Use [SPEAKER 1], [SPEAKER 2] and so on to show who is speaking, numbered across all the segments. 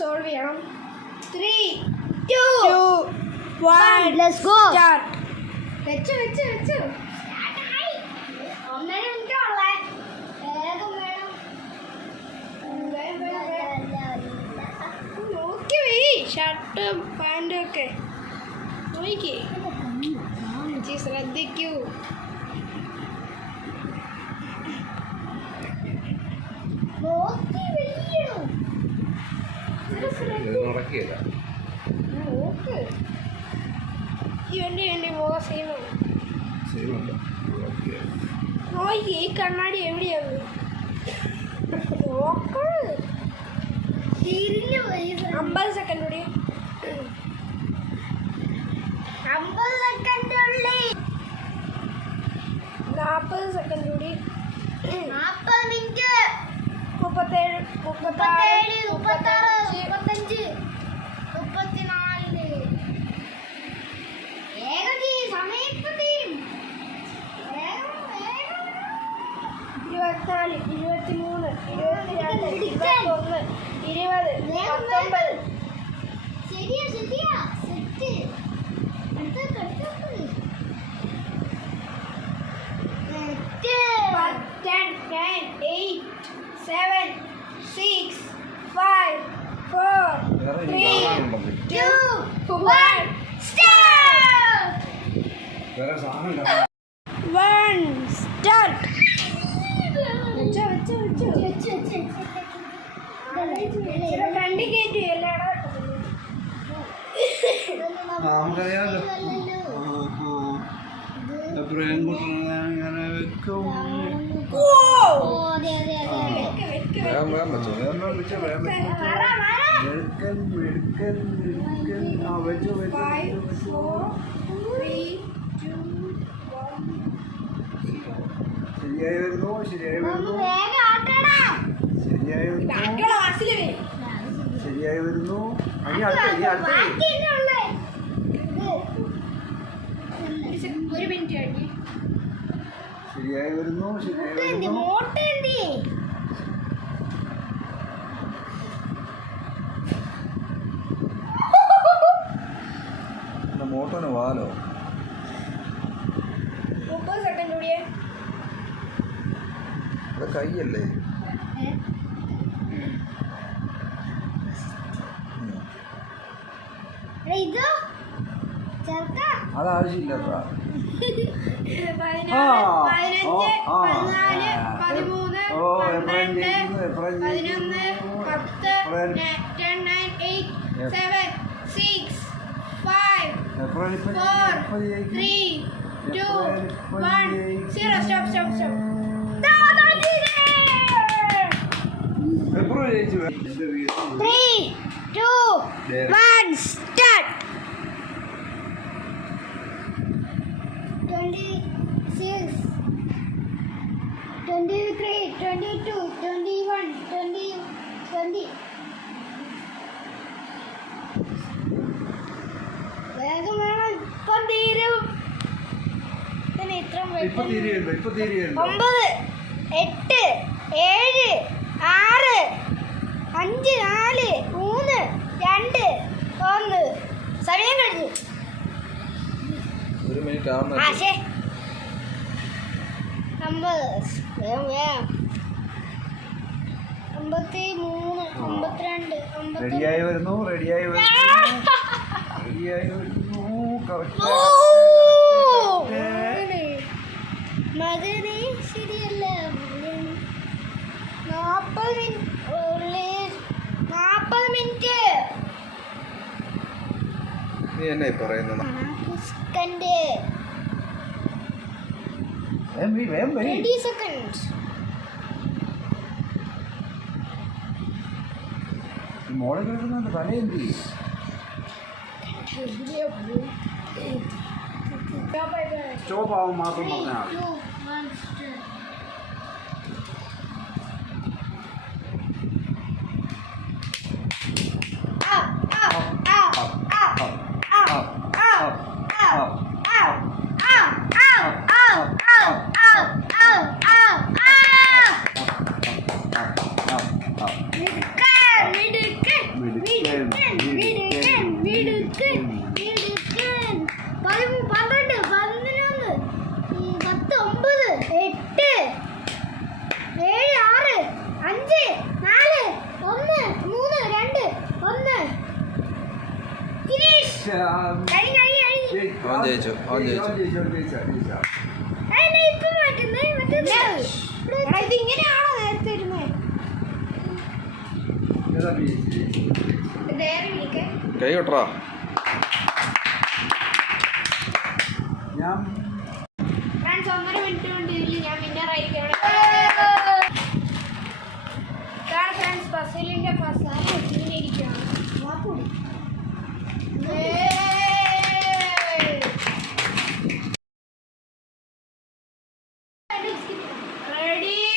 [SPEAKER 1] Solve ചെയ്യണം. Three two
[SPEAKER 2] one
[SPEAKER 1] let's go
[SPEAKER 2] start
[SPEAKER 1] വെച്ചു വെച്ചു വെച്ചു. ഒന്നര മിനിറ്റ് ഉള്ളേ. വേഗം വേണം. നോക്കി വെയ് ഷർട്ടും പാന്റും ഒക്കെ. നോക്കി ശ്രദ്ധിക്കൂ നോക്കി വെയ്യണോ
[SPEAKER 3] ഇത്
[SPEAKER 1] ഉറക്കിയല്ല ഈ കണ്ണാടി എവിടെയാണ്? അമ്പത് സെക്കൻഡ് അമ്പത് സെക്കൻഡ് നാൽപ്പത് സെക്കൻഡ് കൂടി നാൽപ്പത് മിനിറ്റ്. മുപ്പത്തേഴ് മുപ്പത്തേഴ് മുപ്പത്താറ് മുപ്പത്തഞ്ച് മുപ്പത്തിനാല്. വേഗം ചെയ്യ്, സമയം ഇപ്പൊ തീരും വേഗം, വേഗം. ഇരുപത്തിനാല് ഇരുപത്തിമൂന്ന് ഇരുപത്തിരണ്ട് ഇരുപത്തൊന്ന് ഇരുപത് പത്തൊമ്പത്. ശരിയാ ശരിയാ. Set. Ten nine eight seven six five four three two one start
[SPEAKER 2] one start
[SPEAKER 1] വെച്ചോ വെച്ചോ വെച്ചോ വെച്ചോ. വെച്ചോ ഫ്രണ്ട് കയറ്റി എല്ലാടാ
[SPEAKER 3] ആ, നമുക്കറിയാമല്ലോ പ്രേംകുട്ടനെ അങ്ങനെ വെക്കും.
[SPEAKER 1] വരാൻ two, one.
[SPEAKER 3] ശരിയായി വരുന്നു ശരിയായി വരുന്നു. ശരിയായി വരുന്നു. ശരിയായി വരുന്നു. ഇനി അടുത്ത ഇനി അടുത്ത. ശരിയായി വരുന്നു ശരിയായി വരുന്നു. മോട്ടോന് വാലോ?
[SPEAKER 1] മുപ്പത് സെക്കൻഡ് കൂടിയേ.
[SPEAKER 3] അത് കൈയല്ലേ അത് ആവശ്യമില്ല
[SPEAKER 1] പതിനാറ്
[SPEAKER 3] ആ,
[SPEAKER 1] പതിനഞ്ച്
[SPEAKER 3] ഓ, എബ്രാഹിം
[SPEAKER 1] പതിനൊന്ന് പത്ത് ten nine eight seven
[SPEAKER 3] Four, three, two, one,
[SPEAKER 1] zero. Stop,
[SPEAKER 3] stop,
[SPEAKER 1] stop. Three, two, one, start. Twenty-six, twenty-three, twenty-two, twenty-one, twenty, twenty. Welcome. വേഗം തീരും. ഒമ്പത് എട്ട് ഏഴ് ആറ് അഞ്ച് നാല് മൂന്ന് രണ്ട് ഒന്ന്. സമയം കഴിഞ്ഞു.
[SPEAKER 3] ഒരു മിനിറ്റ്
[SPEAKER 1] ആശേ. അമ്പത്. വേഗം വേഗം. അമ്പത്തി മൂന്ന് അമ്പത്തിരണ്ട്
[SPEAKER 3] റെഡിയായി വരുന്നു റെഡിയായി വരുന്നു. റെഡിയായി വരുന്നു.
[SPEAKER 1] മകനെ ശരിയല്ല നാൽപ്പത് മിനിറ്റ് നാൽപ്പത് മിനിറ്റ്
[SPEAKER 3] നീ എന്നെ പറയുന്നത്.
[SPEAKER 1] Twenty seconds.
[SPEAKER 3] ഈ മോളിൽ കിടക്കുന്നുണ്ട് തലയെന്ത്
[SPEAKER 4] 不要背背。叫我把我妈都放
[SPEAKER 1] 下。ജയിച്ചു ഓൻ ജയിച്ചു
[SPEAKER 2] ഇങ്ങനെയാണോ നേരത്തെ ഇരുന്നേ
[SPEAKER 1] കൈ കൊട്ടറാ.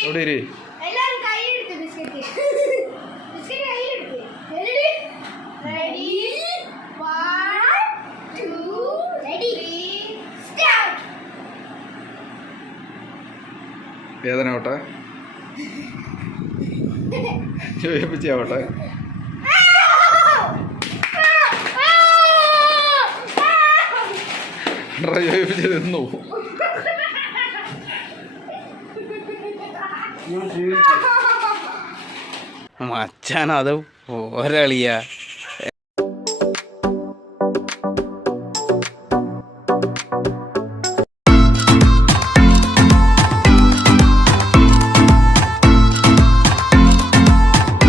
[SPEAKER 1] ഇവിടെ ഇരി? വേദന ആവട്ടെ. ചോദിപ്പിച്ചി ആവട്ടെ.
[SPEAKER 5] ചോദിപ്പിച്ച് തിന്നു. മച്ചാനത് പോരളിയാ.